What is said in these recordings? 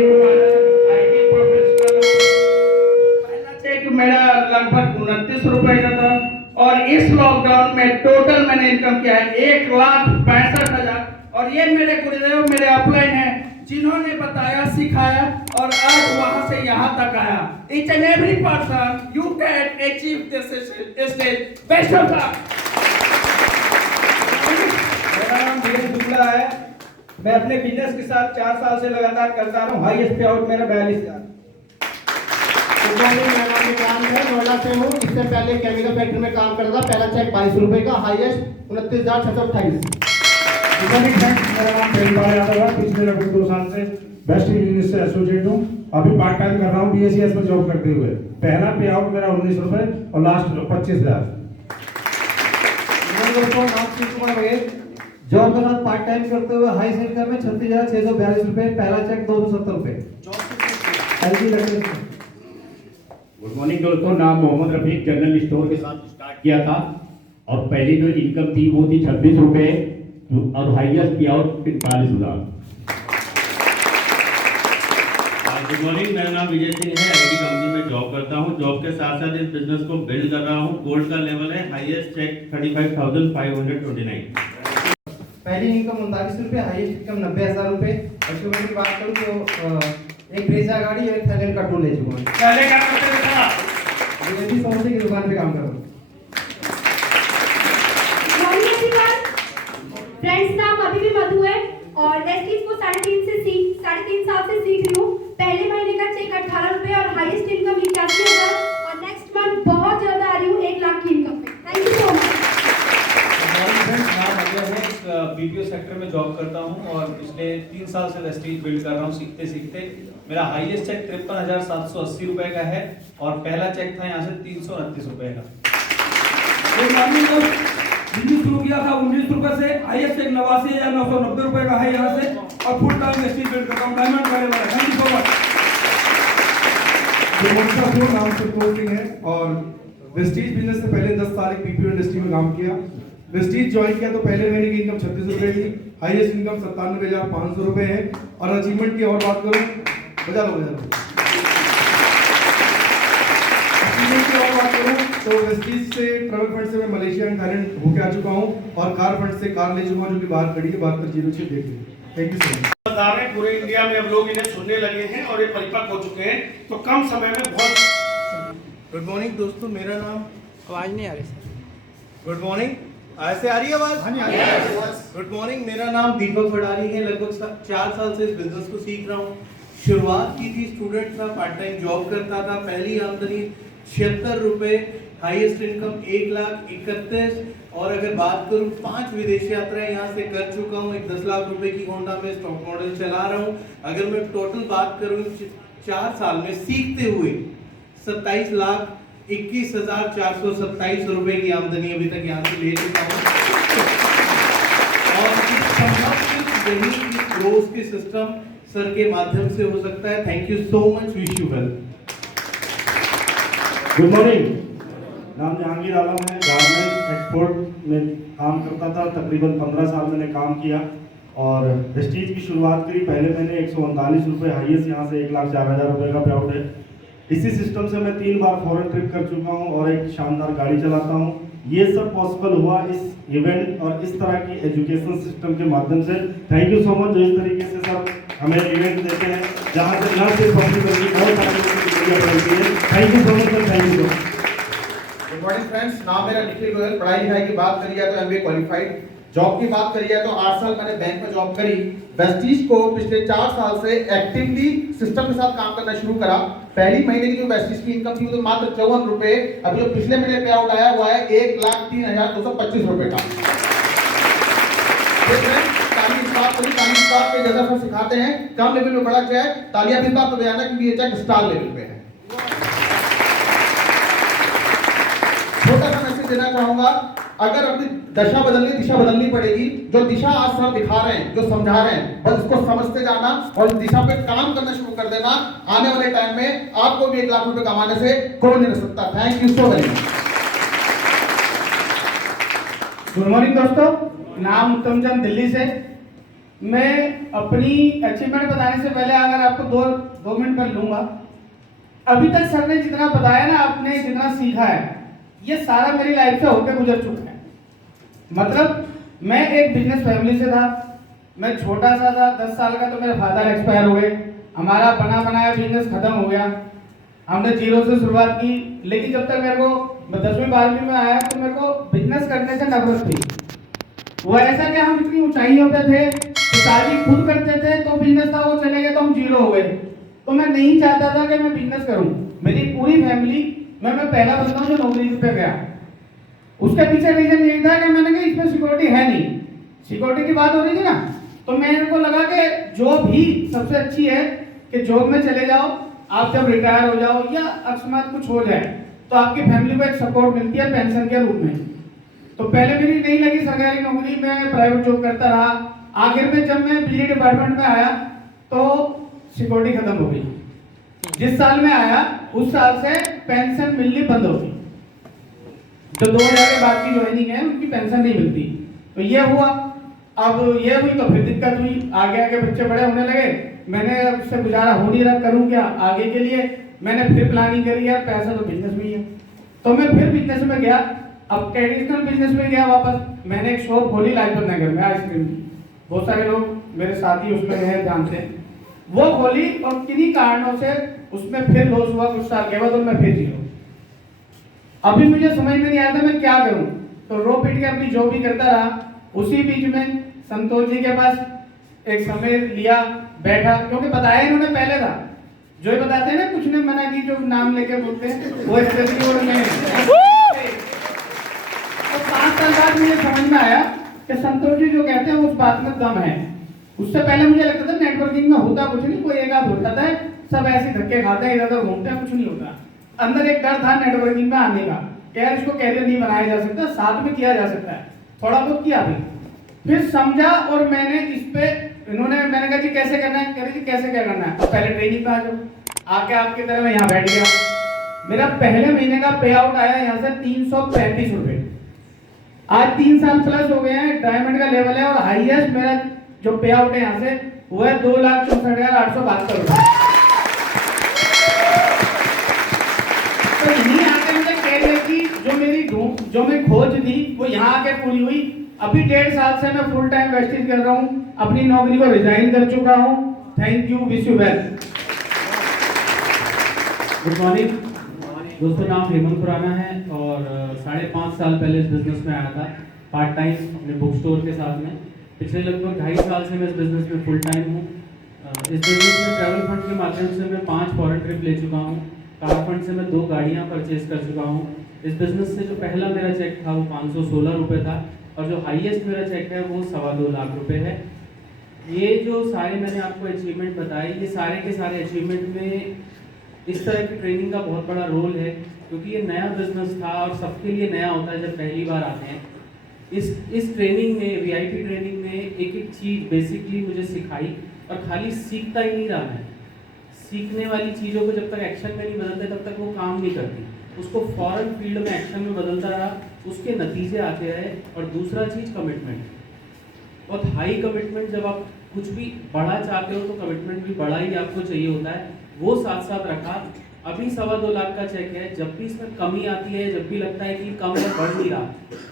IT professional. पहला check मेरा लगभग 29 रुपए का था और इस लॉकडाउन में टोटल मैंने इनकम किया है 1,65,000। और ये मेरे गुरुदेव मेरे अपलाइन है जिन्होंने बताया सिखाया और आज वहां से यहाँ तक आया। Each and every person you can achieve this stage. Best of luck. मेरा नाम धीरज शुक्ला है। मैं अपने बिजनेस के साथ 4 साल से लगातार करता रहा हूँ। हाईएस्ट पे आउट मेरा 42,000। मेरा नाम विक्रांत है, नोएडा से हूँ। इससे पहले केमिकल फैक्ट्री में काम करता था। पहला चेक 22 रुपए का, हाईएस्ट 29,628। मेरा नाम प्रेमपाल यादव है। पिछले लगभग 2 साल से बेस्ट बिजनेस से एसोसिएट हूँ। अभी पार्ट टाइम कर रहा हूँ BACS में जॉब करते हुए। पहला पे आउट मेरा 19 रुपए और लास्ट 25,000। दोस्तों नाम शिव कुमार बघेल, जॉब के साथ पार्ट टाइम करते हुए हाई इनकम में 36,642 रुपए। पहला चेक 270 रुपए। गुड मॉर्निंग दोस्तों, नाम मोहम्मद रफीक, जनरल स्टोर के साथ स्टार्ट किया था और पहली जो इनकम थी वो थी 26 रुपए और हाईएस्ट पे आउट 43,000। गुड मॉर्निंग, मेरा नाम विजय सिंह है। आईटी कंपनी में जॉब करता हूं। जॉब के साथ साथ इस बिजनेस को बिल्ड कर रहा हूं। गोल्ड का लेवल है, हाईएस्ट चेक 35,529। पहली इनकम 39 रुपए, हाईएस्ट इनकम 90,000 रुपए। अचीवमेंट की बात करूं तो एक ब्रेजा गाड़ी और एक थैलेन का टूल ले चुका हूं। पहले क्या करते थे? ये भी समोसे की दुकान पे काम कर रहा हूं। फ्रेंड्स, नाम अभी भी मधु है और वेस्टीज को 3.5 साल से सीख रही हूँ। पहले महीने का चेक 18 रुपए और हाईएस्ट इनकम 81,000 और नेक्स्ट मंथ बहुत ज्यादा आ रही हूँ 1 लाख की इनकम पे। Thank you so much. BPO sector में जॉब करता हूँ और पिछले 3 साल से वेस्टीज बिल्ड कर रहा हूँ सीखते सीखते। मेरा हाईएस्ट चेक 53,780 रुपए का है और पहला चेक था यहाँ से 329 रुपए का। बिजनेस शुरू किया था 19 रुपए से, हाईएस्ट चेक 89,990 रुपए का है यहाँ से और फुल टाइम वेस्टीज बिल्ड करता हूँ। डायमंड वाले वाला। Thank you so much. नाम सुखमोहन सिंह है और वेस्टीज बिजनेस से पहले 10 साल एक BPO इंडस्ट्री में काम किया। वेस्टीज ज्वाइन किया तो पहले महीने की इनकम 36 रुपए थी, हाईएस्ट इनकम 97,500 रुपए है। और अचीवमेंट की और बात करूं, बजा लो अचीवमेंट की और बात करूं तो वेस्टीज से ट्रैवल फंड से मैं मलेशिया एंड थाईलैंड होके आ चुका हूं और कार फंड से कार ले चुका हूं जो कि बाहर खड़ी है 7206 देख लीजिए। Thank you so much. पूरे इंडिया में अब लोग इन्हें सुनने लगे हैं और ये परिपक्व हो चुके हैं तो कम समय में बहुत। गुड मॉर्निंग दोस्तों, मेरा नाम आवाज नहीं आ रही सर। गुड मॉर्निंग, ऐसे आ रही है आवाज? गुड मॉर्निंग, मेरा नाम दीपक भंडारी है। लगभग 4 साल से इस बिजनेस को सीख रहा हूँ। शुरुआत की थी, स्टूडेंट था, पार्ट टाइम जॉब करता था। पहली आमदनी 76 रुपए, हाईएस्ट इनकम 1,31,000 और अगर बात करूं 5 विदेश यात्राएं यहाँ से कर चुका हूँ। एक 10 लाख रुपए की होंडा में स्टॉक मॉडल चला रहा हूँ। अगर मैं टोटल बात करूं 4 साल में सीखते हुए 27,21,427 रुपए की आमदनी अभी तक यहाँ से ले चुका हूँ। और इस ग्रोथ के सिस्टम सर के माध्यम से हो सकता है। Thank you so much, wish you well. Good morning, नाम जहांगीर आलम है। गारमेंट एक्सपोर्ट में काम करता था। तकरीबन 15 साल मैंने काम किया और वेस्टीज की शुरुआत करी। पहले मैंने 139 रुपये, हाईएस्ट यहाँ से 1,04,000 रुपये का पे आउट है। इसी सिस्टम से मैं 3 बार फॉरेन ट्रिप कर चुका हूँ और एक शानदार गाड़ी चलाता हूँ। ये सब पॉसिबल हुआ इस इवेंट और इस तरह की एजुकेशन सिस्टम के माध्यम से। थैंक यू सो मच जो इस तरीके से सर हमें इवेंट देते हैं जहाँ से न सिर्फ अपनी बल्कि बहुत सारी है। Thank you so much sir, thank you so much. Good morning friends, नाम मेरा निखिल गोयल। पढ़ाई लिखाई की बात करी जाए तो MBA क्वालिफाइड। जॉब की बात करी जाए तो 8 साल मैंने बैंक में जॉब करी। वेस्टीज को पिछले 4 साल से एक्टिवली सिस्टम के साथ काम करना शुरू करा। पहली महीने की जो वेस्टीज की इनकम थी वो तो मात्र 54 रुपए। अभी जो पिछले महीने पे आउट आया हुआ है 1,03,225 रुपए का। ताली पे जैसा सब सिखाते हैं कम लेवल में बड़ा क्या है, तालियां भी इस बात पे बजाना क्योंकि ये चेक स्टार लेवल पे है। छोटा सा मैसेज देना चाहूंगा, अगर अपनी दशा बदलनी, दिशा बदलनी पड़ेगी। जो दिशा आज सर दिखा रहे हैं, जो समझा रहे हैं, बस इसको समझते जाना और इस दिशा पे काम करना शुरू कर देना। आने वाले टाइम में आपको भी 1 लाख रुपए कमाने से कोई नहीं रोक सकता। Thank you so very much. Good morning दोस्तों, नाम उत्तम चंद, दिल्ली से। मैं अपनी अचीवमेंट बताने से पहले अगर आपको दो मिनट पर लूंगा। अभी तक सर ने जितना बताया ना, आपने जितना सीखा है, ये सारा मेरी लाइफ से होकर गुजर चुका है। मतलब मैं एक बिजनेस फैमिली से था, मैं छोटा सा था, 10 साल का, तो मेरे फादर एक्सपायर हो गए। हमारा बना बनाया बिजनेस खत्म हो गया, हमने जीरो से शुरुआत की। लेकिन जब तक मेरे को 10वीं 12वीं में आया तो मेरे को बिजनेस करने से नफरत थी। वो ऐसा कि हम इतनी ऊंचाइयों पे थे, पिताजी खुद करते थे तो बिजनेस था, वो चले गए तो हम जीरो हो गए। तो मैं नहीं चाहता था कि मैं बिजनेस करूं। मेरी पूरी फैमिली मैं पहला बंदा हूं जो नौकरी पे गया। उसके पीछे रीजन यही था कि मैंने कहा इसमें सिक्योरिटी है नहीं, सिक्योरिटी की बात हो रही थी ना, तो मेरे को लगा कि जॉब ही सबसे अच्छी है कि जॉब में चले जाओ, आप जब रिटायर हो जाओ या अकस्मात कुछ हो जाए तो आपकी फैमिली को एक सपोर्ट मिलती है पेंशन के रूप में। तो पहले मेरी नहीं लगी सरकारी नौकरी, मैं प्राइवेट जॉब करता रहा। आखिर में जब मैं बिजली डिपार्टमेंट में आया तो सिक्योरिटी खत्म हो गई। जिस साल में आया उस साल से पेंशन मिलनी बंद हो गई। जो 2000 के बाद की ज्वाइनिंग है उनकी पेंशन नहीं मिलती। तो ये हुआ, अब ये हुई तो फिर दिक्कत हुई, आगे आगे बच्चे बड़े होने लगे, मैंने उससे गुजारा हो नहीं रहा, करूं क्या आगे के लिए। मैंने फिर प्लानिंग करी, यार पैसा तो बिजनेस में ही है, तो मैं फिर बिजनेस में गया। अब ट्रेडिशनल बिजनेस में गया वापस। मैंने एक शॉप खोली लाजपत नगर में आइसक्रीम की, बहुत सारे लोग मेरे साथी उसमें हैं, जानते हैं। वो खोली और किन्हीं कारणों से उसमें फिर लॉस हुआ कुछ साल के बाद, और मैं फिर जीरो। अभी मुझे समझ में नहीं आया था मैं क्या करूं, तो रो पीट के अपनी जॉब भी करता रहा। उसी बीच में संतोष जी के पास एक समय लिया, बैठा, क्योंकि बताया इन्होंने पहले था, जो ये बताते हैं ना, कुछ ने मना की, जो नाम लेके बोलते हैं वो स्पेशली और मैं। तो 5 साल बाद मुझे समझ में आया कि संतोष जी जो कहते हैं उस बात में दम है। उससे पहले मुझे लगता था नेटवर्किंग में होता कुछ नहीं, कोई एक आध होता था, सब ऐसे धक्के खाते हैं, इधर उधर घूमते हैं, कुछ नहीं होता। अंदर एक डर था नेटवर्किंग में आने का, यार इसको कैरियर नहीं बनाया जा सकता, साथ में किया जा सकता है। थोड़ा बहुत किया भी, फिर समझा और मैंने इस पे मैंने कहा जी कैसे करना है, कह रही जी कैसे क्या करना है, तो पहले ट्रेनिंग पे आ जाओ। आके आपकी तरह मैं यहाँ बैठ गया। मेरा पहले महीने का पे आउट आया यहाँ से 335 रुपए। आज 3 साल प्लस हो गए हैं, डायमंड का लेवल है, और हाईएस्ट मेरा जो पे आउट है यहाँ से वो है 2,64,872 रुपए। तो यहीं आके मुझे कैरियर की जो मैं खोज थी वो यहाँ आके पूरी हुई। अभी 1.5 साल से मैं फुल टाइम वेस्टेज कर रहा हूँ, अपनी नौकरी को रिजाइन कर चुका हूँ। Thank you, wish you well. Good morning दोस्तों, नाम हेमंत खुराना है और 5.5 साल पहले इस बिजनेस में आया था पार्ट टाइम अपने बुक स्टोर के साथ में। पिछले लगभग 2.5 साल से मैं इस बिजनेस में फुल टाइम हूँ। इस बिजनेस में ट्रैवल फंड के माध्यम से मैं 5 फॉरेन ट्रिप ले चुका हूँ। कार फंड से मैं 2 गाड़ियाँ परचेज कर चुका हूँ। इस बिजनेस से जो पहला मेरा चेक था वो 516 रुपये था, और जो हाईएस्ट मेरा चेक है वो 2.25 लाख रुपए है। ये जो सारे मैंने आपको अचीवमेंट बताए, ये सारे के सारे अचीवमेंट में इस तरह की ट्रेनिंग का बहुत बड़ा रोल है, क्योंकि ये नया बिजनेस था और सबके लिए नया होता है जब पहली बार आते हैं। इस ट्रेनिंग में, वीआईपी ट्रेनिंग में एक एक चीज़ बेसिकली मुझे सिखाई, और खाली सीखता ही नहीं रहा मैं। सीखने वाली चीज़ों को जब तक एक्शन में नहीं बदलते तब तक वो काम नहीं करती, उसको फॉरन फील्ड में एक्शन में बदलता रहा, उसके नतीजे आते रहे। और दूसरा चीज़ कमिटमेंट, बहुत हाई कमिटमेंट। जब आप कुछ भी बड़ा चाहते हो तो कमिटमेंट भी बड़ा ही आपको चाहिए होता है, वो साथ साथ रखा। अभी 2.25 लाख का चेक है। जब भी इसमें कमी आती है, जब भी लगता है कि कम या बढ़ नहीं रहा,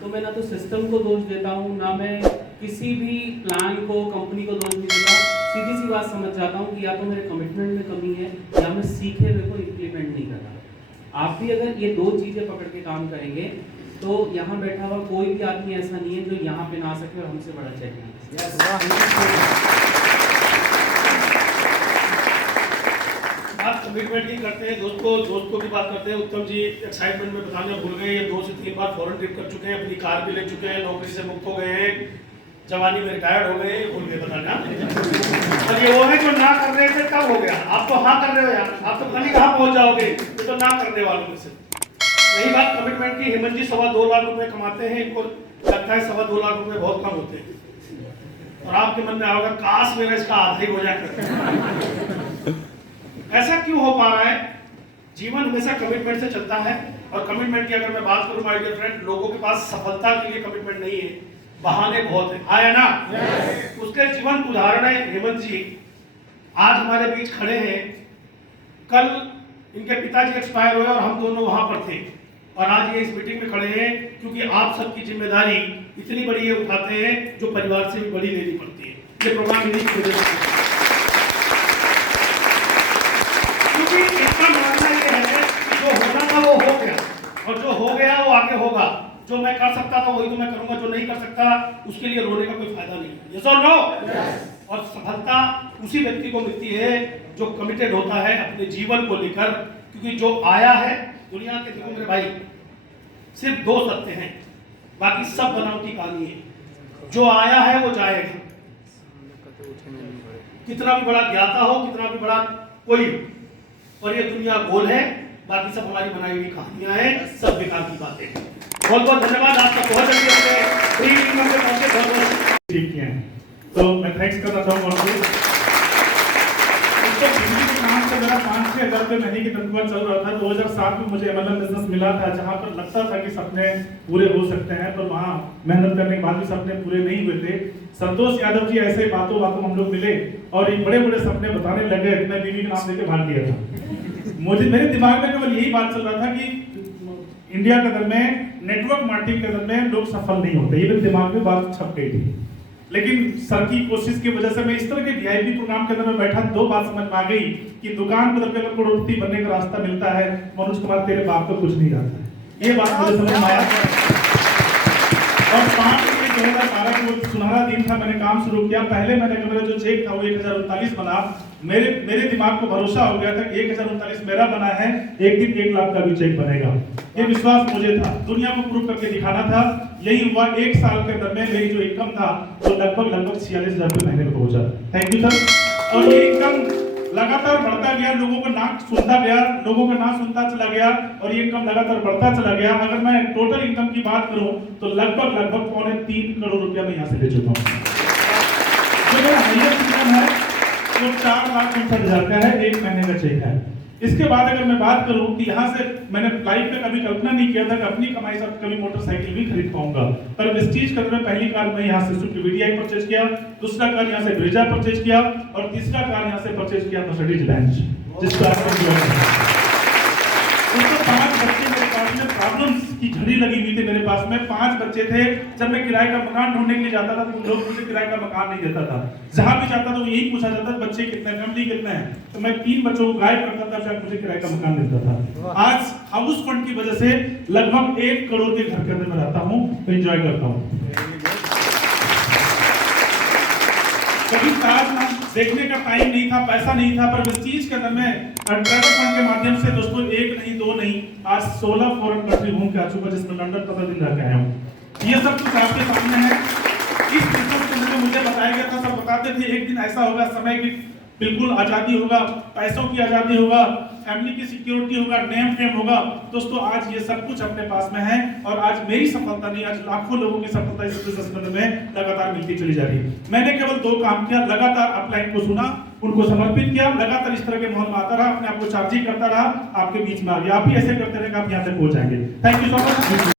तो मैं ना तो सिस्टम को दोष देता हूँ, ना मैं किसी भी प्लान को, कंपनी को दोष नहीं देता। सीधी सी बात समझ जाता हूँ कि या तो मेरे कमिटमेंट में कमी है या मैं सीखे हुए को इम्प्लीमेंट नहीं कर रहा। आप भी अगर ये 2 चीज़ें पकड़ के काम करेंगे तो यहाँ बैठा हुआ कोई भी आदमी ऐसा नहीं है जो यहाँ पे ना आ सके और हमसे बड़ा चेक नहीं। बात कमिटमेंट की करते हैं, दोस्तों की बात करते हैं। उत्तम जी एक्साइटमेंट में बताना भूल गए, ये 2 से 3 बार फॉरेन ट्रिप कर चुके हैं, अपनी कार भी ले चुके हैं, नौकरी से मुक्त हो गए हैं, जवानी में रिटायर्ड हो गए, भूल गए बताना। और ये वो है जो ना कर रहे थे तब हो गया, आप तो हाँ कर रहे हो यार, आप तो पता नहीं कहाँ पहुँच जाओगे, ये तो ना करने वालों में से। यही बात कमिटमेंट की। हेमंत जी 2.25 लाख रुपए कमाते हैं, इनको लगता है 2.25 लाख रुपए बहुत कम होते हैं, और आपके मन में आओगे काश मेरा इसका आधा ही हो जाए। ऐसा क्यों हो पा रहा है? जीवन हमेशा कमिटमेंट से चलता है, और कमिटमेंट की अगर मैं बात करूं माय डियर फ्रेंड, लोगों के पास सफलता के लिए कमिटमेंट नहीं है, बहाने बहुत है, आया ना? उसके जीवन उदाहरण है हेमंत जी, आज हमारे बीच खड़े हैं। कल इनके पिताजी एक्सपायर हुए और हम दोनों वहां पर थे, और आज ये इस मीटिंग में खड़े हैं क्योंकि आप सबकी जिम्मेदारी इतनी बड़ी ये उठाते हैं जो परिवार से भी बड़ी लेनी पड़ती है। ये प्रोग्राम इन्हीं की वजह से, क्योंकि इसका मानना ये है कि जो होना था वो हो गया, और जो हो गया वो आगे होगा। जो मैं कर सकता था वही तो मैं करूंगा, जो नहीं कर सकता उसके लिए रोने का कोई फायदा नहीं है। यस और नो? और सफलता उसी व्यक्ति को मिलती है जो कमिटेड होता है अपने जीवन को लेकर, क्योंकि जो आया है दुनिया के, देखो मेरे भाई, सिर्फ दो सत्य हैं, बाकी सब बनावटी कहानी है। जो आया है वो जाएगा, कितना भी बड़ा ज्ञाता हो, कितना भी बड़ा कोई, और ये दुनिया गोल है, बाकी सब हमारी बनाई हुई कहानियां हैं, सब बेकार की बातें हैं। बहुत बहुत धन्यवाद आपका, बहुत जल्दी फ्री इनकम के पहुंचे, बहुत बहुत ठीक किया है। तो मैं थैंक्स करना चाहूँगा उसको बिजली के काम से मेरा 5-6 हज़ार रुपये महीने की तनख्वाह चल रहा था। 2007 में मुझे MLM बिजनेस मिला था, जहाँ पर लगता था कि सपने पूरे हो सकते हैं, पर वहाँ मेहनत करने के बाद भी सपने पूरे नहीं हुए थे। संतोष यादव जी ऐसे बातों बातों हम लोग मिले और एक बड़े बड़े सपने बताने लगे। मैं बीवी का नाम लेकर भाग लिया था। मुझे मेरे दिमाग में केवल यही बात चल रहा था कि इंडिया के अंदर में, नेटवर्क मार्केटिंग के अंदर में लोग सफल नहीं होते, ये मेरे दिमाग में बात छप गई थी। लेकिन सर की कोशिश की वजह से मैं इस तरह के VIP प्रोग्राम के अंदर में बैठा, दो बात समझ में आ गई कि दुकान बदल कर करोड़पति बनने का रास्ता मिलता है, मनोज कुमार तेरे बाप को कुछ नहीं आता है। ये बात मुझे समझ में आया। और 5 मई 2012 को सुनहरा दिन था, मैंने काम शुरू किया। पहले मैंने मेरा जो चेक था वो 1039 बना। मेरे दिमाग को भरोसा हो गया था कि 1039 मेरा बना है, एक दिन 1 लाख का भी चेक बनेगा। ये विश्वास मुझे था, दुनिया को प्रूव करके दिखाना था। यही हुआ। 1 साल के अंदर में मेरी जो इनकम था वो लगभग 46,000 रुपये महीने में पहुंचा। Thank you sir. और ये इनकम लगातार बढ़ता गया, लोगों को नाक सुनता गया, लोगों का नाक सुनता चला गया, और ये इनकम लगातार बढ़ता चला गया। अगर मैं टोटल इनकम की बात करूं तो लगभग 3 करोड़ रुपया मैं यहाँ से ले चुका हूँ। जो मेरा हाईएस्ट इनकम है वो 4,59,000 का है, 1 महीने का चेक है। इसके बाद अगर मैं बात करूं कि यहाँ से मैंने लाइफ में कभी कल्पना नहीं किया था कि अपनी कमाई से कभी मोटरसाइकिल भी खरीद पाऊंगा, पर वेस्टीज कलर में पहली कार मैं यहाँ से स्विफ्ट VDI परचेज किया, दूसरा कार यहाँ से ब्रेजा परचेज किया, और तीसरा कार यहाँ से परचेज किया मर्सिडीज बेंज, जिसको आप उसको 5 बच्चे मेरे पास में, प्रॉब्लम्स की झड़ी लगी हुई थी मेरे पास में। 5 बच्चे थे। जब मैं किराए का मकान ढूंढने के लिए जाता था तो लोग मुझे किराए का मकान नहीं देता था। जहां भी जाता था वो यही पूछा जाता था बच्चे कितने, फैमिली कितने हैं, तो मैं 3 बच्चों को गाइड करता था, शायद मुझे किराए का मकान देता था। आज हाउस फंड की वजह से लगभग 1 करोड़ के घर के अंदर में रहता हूँ, तो एंजॉय करता हूँ। कभी ताज देखने का टाइम नहीं था, पैसा नहीं था, पर इस चीज के अंदर में ट्रैवल फंड के माध्यम से दोस्तों 1 नहीं 2 नहीं, आज 16 फॉरेन कंट्री घूम के आ चुका, जिसमें लंदन 15 दिन रह के आया हूँ। ये सब कुछ आपके सामने है। इस बिजनेस के अंदर मुझे बताया गया था, सब बताते थे एक दिन ऐसा होगा, समय की बिल्कुल आजादी होगा, पैसों की आजादी होगा, फैमिली की सिक्योरिटी होगा, नेम फेम होगा। दोस्तों आज ये सब कुछ अपने पास में है, और आज मेरी सफलता नहीं, आज लाखों लोगों की सफलता इस बिजनेस में लगातार मिलती चली जा रही है। मैंने केवल 2 काम किया, लगातार अपलाइन को सुना, उनको समर्पित किया, लगातार इस तरह के माहौल में आता रहा, अपने आप को चार्जिंग करता रहा, आपके बीच में आ गया। आप भी ऐसे करते रहेंगे, आप यहाँ तक पहुंच जाएंगे। Thank you so much.